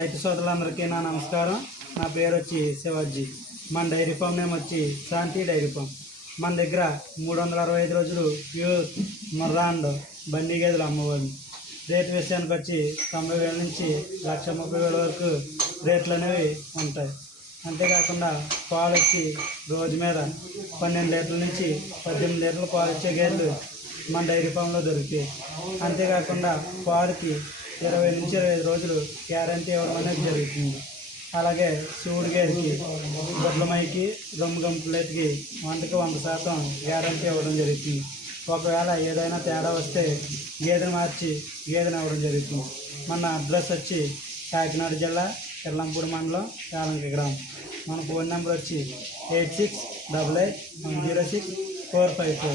రైతు సోదరులందరికీ నా నమస్కారం. నా పేరు వచ్చి శివాజీ. మన డైరీ ఫామ్ నేమ్ వచ్చి శాంతి డైరీ ఫామ్. మన దగ్గర 365 రోజులు ప్యూర్ ముర్రా అండ్ బండి గేదెలు అమ్మవాలి. రేటు విషయానికి వచ్చి 90,000 నుంచి 1,30,000 వరకు రేట్లు అనేవి ఉంటాయి. అంతేకాకుండా పాలు వచ్చి రోజు మీద 12 లీటర్ల నుంచి 18 లీటర్ల పాలు ఇచ్చే గేదెలు మన డైరీ ఫామ్లో దొరుకుతాయి. అంతేకాకుండా పాలకి 20 నుంచి 25 రోజులు గ్యారంటీ ఇవ్వడం అనేది జరుగుతుంది. అలాగే సూడు గేదెకి గొడ్లమైకి రొమ్ము గంపులకి 100కి 100% గ్యారంటీ ఇవ్వడం జరుగుతుంది. ఒకవేళ ఏదైనా తేడా వస్తే గేదెను మార్చి గేదెను ఇవ్వడం జరుగుతుంది. మన అడ్రస్ వచ్చి కాకినాడ జిల్లా కిర్లంపూడి మండలం యాలంకి గ్రామం. మన ఫోన్ నెంబర్ వచ్చి 8688106454.